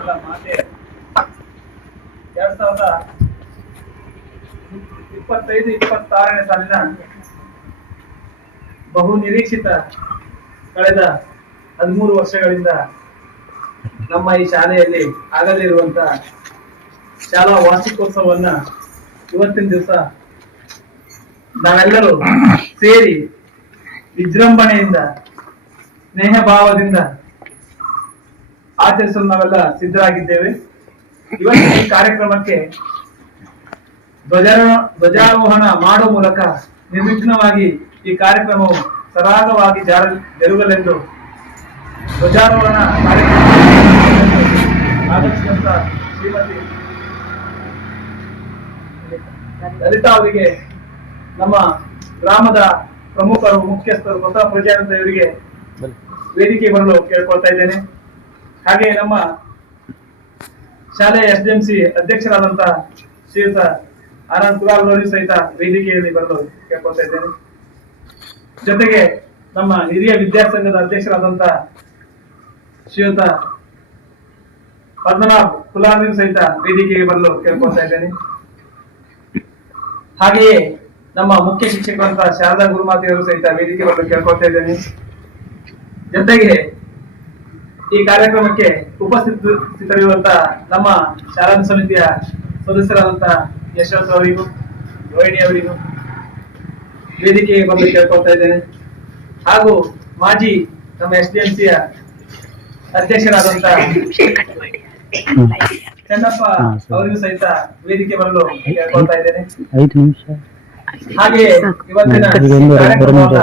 ಎಲ್ಲ ಮಾತೆ 2025-26ನೇ ಸಾಲಿನ ಬಹು ನಿರೀಕ್ಷಿತ ಕಳೆದ 13 ವರ್ಷಗಳಿಂದ ನಮ್ಮ ಈ ಶಾಲೆಯಲ್ಲಿ ಆಗಲಿರುವಂತ ಶಾಲಾ ವಾರ್ಷಿಕೋತ್ಸವವನ್ನ ಇವತ್ತಿನ ದಿವಸ ನಾವೆಲ್ಲರೂ ಸೇರಿ ವಿಜೃಂಭಣೆಯಿಂದ ಸ್ನೇಹ ಭಾವದಿಂದ ಆಚರಿಸಲು ನಾವೆಲ್ಲ ಸಿದ್ಧರಾಗಿದ್ದೇವೆ. ಇವತ್ತಿನ ಈ ಕಾರ್ಯಕ್ರಮಕ್ಕೆ ಧ್ವಜಾರೋಹಣ ಮಾಡುವ ಮೂಲಕ ನಿರ್ವಿಘ್ನವಾಗಿ ಈ ಕಾರ್ಯಕ್ರಮವು ಸರಾಗವಾಗಿ ಜರುಗಲೆಂದು ಧ್ವಜಾರೋಹಣ ಕಾರ್ಯಕ್ರಮ ಆಗಮಿಸಿದಂತ ಶ್ರೀಮತಿ ಲಲಿತಾ ಅವರಿಗೆ, ನಮ್ಮ ಗ್ರಾಮದ ಪ್ರಮುಖರು ಮುಖ್ಯಸ್ಥರು ಪ್ರತಾಪ್ ಪ್ರಜಾನಂದ ಇವರಿಗೆ ವೇದಿಕೆ ಬರಲು ಕೇಳ್ಕೊಳ್ತಾ ಇದ್ದೇನೆ. ಹಾಗೆ ನಮ್ಮ ಶಾಲೆಯ SDMC ಅಧ್ಯಕ್ಷರಾದಂತ ಶ್ರೀಯುತ ಆನಂದ್ ಕುಲಾಲ್ ಅವರು ಸಹಿತ ವೇದಿಕೆಯಲ್ಲಿ ಬರಲು ಕೇಳ್ಕೊಳ್ತಾ ಇದ್ದೇನೆ. ಜೊತೆಗೆ ನಮ್ಮ ಹಿರಿಯ ವಿದ್ಯಾಸಂಘದ ಅಧ್ಯಕ್ಷರಾದಂತ ಶ್ರೀಯುತ ಪದ್ಮನಾಭ್ ಕುಲಾಲ್ ಸಹಿತ ವೇದಿಕೆಗೆ ಬರಲು ಕೇಳ್ಕೊಳ್ತಾ ಇದ್ದೇನೆ. ಹಾಗೆಯೇ ನಮ್ಮ ಮುಖ್ಯ ಶಿಕ್ಷಕರಂತ ಶಾರದಾ ಗುರುಮಾತೆಯವರು ಸಹಿತ ವೇದಿಕೆ ಬರಲು ಕೇಳ್ಕೊಳ್ತಾ ಇದ್ದೇನೆ. ಜೊತೆಗೆ ಈ ಕಾರ್ಯಕ್ರಮಕ್ಕೆ ಉಪಸ್ಥಿತರಿರುವಂತ ನಮ್ಮ ಶಾಲಾ ಸಮಿತಿಯ ಸದಸ್ಯರಾದಂತ ಯಶವಂತ್ ಅವರಿಗೂ ರೋಹಿಣಿ ಅವರಿಗೂ ವೇದಿಕೆಗೆ ಬಂದು ಕೇಳ್ಕೊಳ್ತಾ ಇದ್ದೇನೆ. ಹಾಗೂ ಮಾಜಿ ನಮ್ಮ SDMCಯ ಅಧ್ಯಕ್ಷರಾದಂತ ಚನ್ನಪ್ಪ ಅವರಿಗೂ ಸಹಿತ ವೇದಿಕೆ ಬರಲು ಕೇಳ್ಕೊಳ್ತಾ ಇದ್ದೇನೆ. ಹಾಗೆಯೇ ಇವತ್ತಿನ ಕಾರ್ಯಕ್ರಮವನ್ನ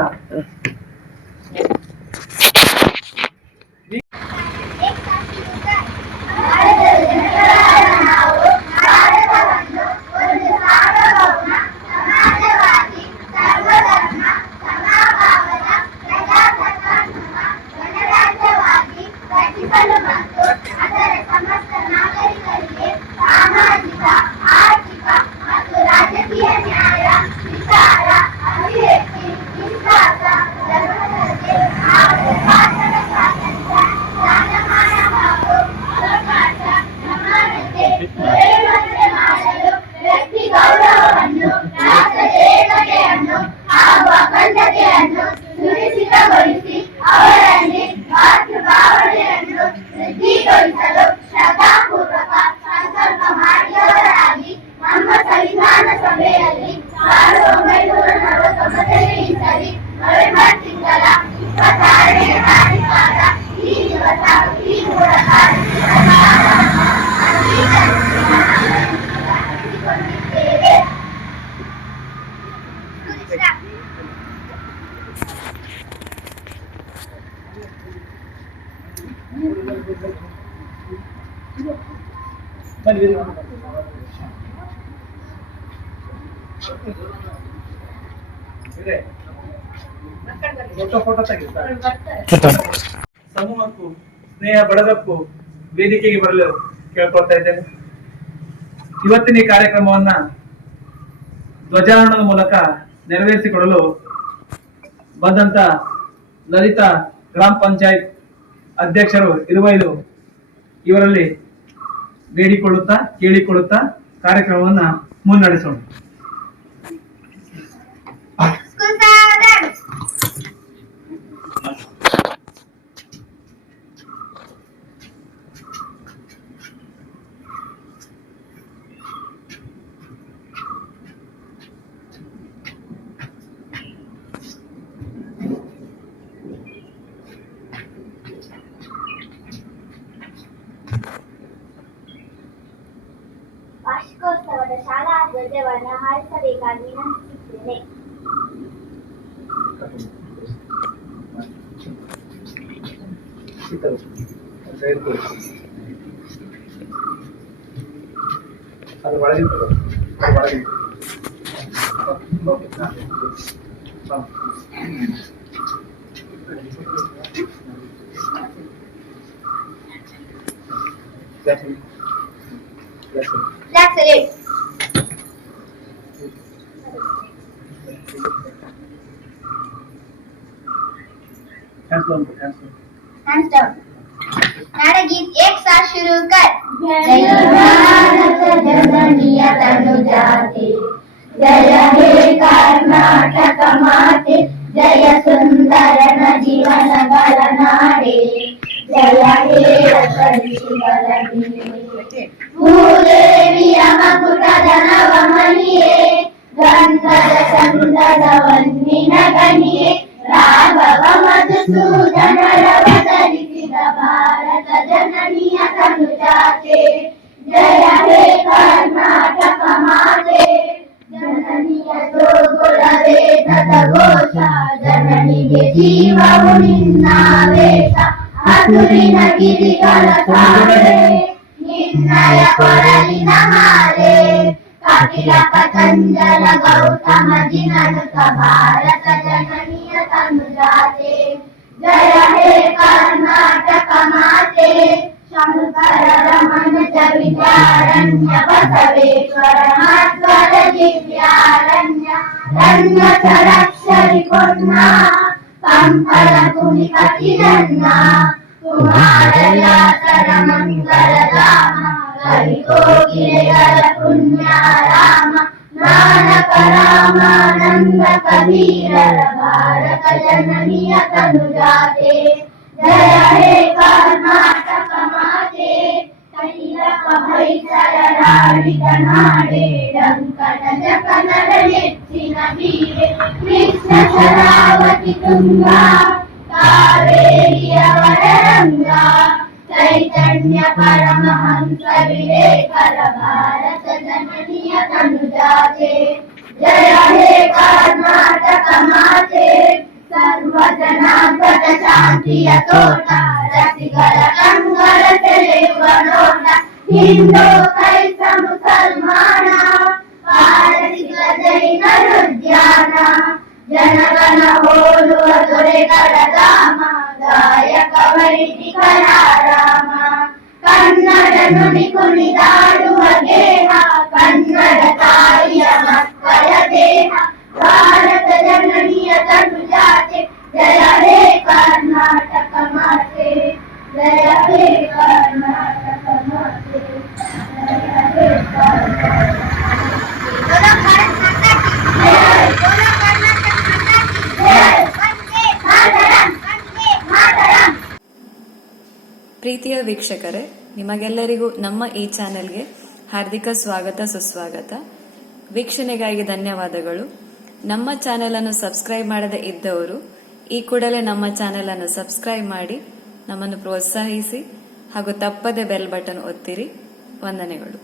ಸಮೂಹಕ್ಕೂ ಸ್ನೇಹ ಬಳಗಕ್ಕೂ ವೇದಿಕೆಗೆ ಬರಲು ಕೇಳ್ಕೊಳ್ತಾ ಇದ್ದೇನೆ. ಇವತ್ತಿನ ಈ ಕಾರ್ಯಕ್ರಮವನ್ನ ಧ್ವಜಾರೋಹಣದ ಮೂಲಕ ನೆರವೇರಿಸಿಕೊಡಲು ಬಂದಂತ ಲಲಿತಾ ಗ್ರಾಮ ಪಂಚಾಯತ್ ಅಧ್ಯಕ್ಷರು ಇರುವೈಲು ಇವರಲ್ಲಿ ಕೇಳಿಕೊಳ್ಳುತ್ತಾ ಕಾರ್ಯಕ್ರಮವನ್ನ ಮುನ್ನಡೆಸೋಣ. ವಾರ್ಷಿಕೋತ್ಸವದ ಶಾಲಾ ಧ್ವಜವನ್ನು ಹಾರಿಸಬೇಕಾಗಿ ವಿನಂತಿಸುತ್ತೇನೆ. That's it. Hands down. नारा गीत एक साथ शुरू कर. ಜಯ ಹೇ ಭೂದೇವಿಯ ಮಕುಟದ ನವಮಣಿಯೇ ಗಂಧದ ಚಂದದ ವಂದಿನ ಗಣಿಯೇ ರಾಘವ ಮಧುಸೂದನರವತರಿಸಿದ ಭಾರತ ಜನನಿಯ ತನುಜಾತೆ ಜಯ ಹೇ ಕರ್ನಾಟಕ ಮಾತೆ ಜನನಿಯ ಜೋಗುಳ ವೇದದ ಘೋಷ ಜನನಿಗೆ ಜೀವವು ನಿನ್ನಾವೇಶ ಹಸುರಿನ ಗಿರಿಗಳ ಸಾರೆ ನಿನ್ನಯ ಕೊರಳಿನ ಮಾಲೆ ಕಪಿಲ ಪತಂಜಲ ಗೌತಮ ಜಿನನುತ ಭಾರತ ಜನನಿಯ ತನುಜಾತೆ ಜಯ ಹೇ ಕರ್ನಾಟಕ ಮಾತೆ ಶಂಕರ ರಮಣ ವಿದ್ಯಾರಣ್ಯ ಬಸವೇಶ್ವರ ಮಾಧ್ವರ ದಿವ್ಯಾರಣ್ಯ ಧನ್ಯಚರಕ್ಷರಿ ಪೊನ್ನ ಕಂಕಣ ಕುಣಿಕಟಿರಣ್ಯ ಕುಮಾರಯಾತರ ಮಂಗಳ ಧಾಮ ಕಲಿಗೋಗಿರೆಗಳ ಪುಣ್ಯ ರಾಮ ನಾನಕ ರಾಮಾನಂದ ಕಬೀರರ ಭಾರತ ಜನನಿಯ ತನುಜಾತೆ ಜಯ ಹೇ ಕರ್ನಾಟಕ ಮಾತೆ ಕೈಲಕ ಭೈಸರರಾಡಿದ ನಾಡೆ ಡಂಕನ ಕನ್ನಡ ನೆಚ್ಚಿನ ಬೀರೆ ಕೃಷ್ಣ ಶರಾವತಿ ತುಂಗ ಕಾವೇರಿಯ ವರರಂಗ ಚೈತನ್ಯ ಪರಮಹಂಸ ವಿವೇಕರ ಭಾರತ ಜನನಿಯ ತನುಜಾತೆ ಜಯ ಹೇ ಕರ್ನಾಟಕ ಮಾತೆ ಸರ್ವ ಜನಾಂಗದ ಶಾಂತಿಯ ತೋಟ ರಸಿಗಳ ಕಂಗಳ ಸೆಳೆಯುವ ನೋಟ ಹಿಂದೂ ಕ್ರೈಸ್ತ ಮುಸಲ್ಮಾನ ಪಾರಸಿಕ ಜೈನರ ಉದ್ಯಾನ ಜನಗಣ ಹೋಲುವ ದೊರೆಗಳ ಧಾಮ ಗಾಯಕ ವೈದಿಕರ ರಾಮ ಕನ್ನಡ ನುಡಿ ಕುಣಿದಾಡುವ ಗೇಹ ಕನ್ನಡ ತಾಯಿಯ ಮಕ್ಕಳ ದೇಹ ಭಾರತ ಜನನಿಯ ತನುಜಾತೆ ಜಯ ಹೇ ಕರ್ನಾಟಕ ಮಾತೆ ಜಯ ಹೇ ಕರ್ನಾಟಕ ಮಾತೆ ಜಯ ಹೇ ಪ್ರೀತಿಯ ವೀಕ್ಷಕರೇ, ನಿಮಗೆಲ್ಲರಿಗೂ ನಮ್ಮ ಈ ಚಾನೆಲ್ಗೆ ಹಾರ್ದಿಕ ಸ್ವಾಗತ ಸುಸ್ವಾಗತ. ವೀಕ್ಷಣೆಗಾಗಿ ಧನ್ಯವಾದಗಳು. ನಮ್ಮ ಚಾನೆಲ್ ಅನ್ನು ಸಬ್ಸ್ಕ್ರೈಬ್ ಮಾಡದೇ ಇದ್ದವರು ಈ ಕೂಡಲೇ ನಮ್ಮ ಚಾನೆಲ್ ಅನ್ನು ಸಬ್ಸ್ಕ್ರೈಬ್ ಮಾಡಿ ನಮ್ಮನ್ನು ಪ್ರೋತ್ಸಾಹಿಸಿ ಹಾಗೂ ತಪ್ಪದೆ ಬೆಲ್ ಬಟನ್ ಒತ್ತಿರಿ. ವಂದನೆಗಳು.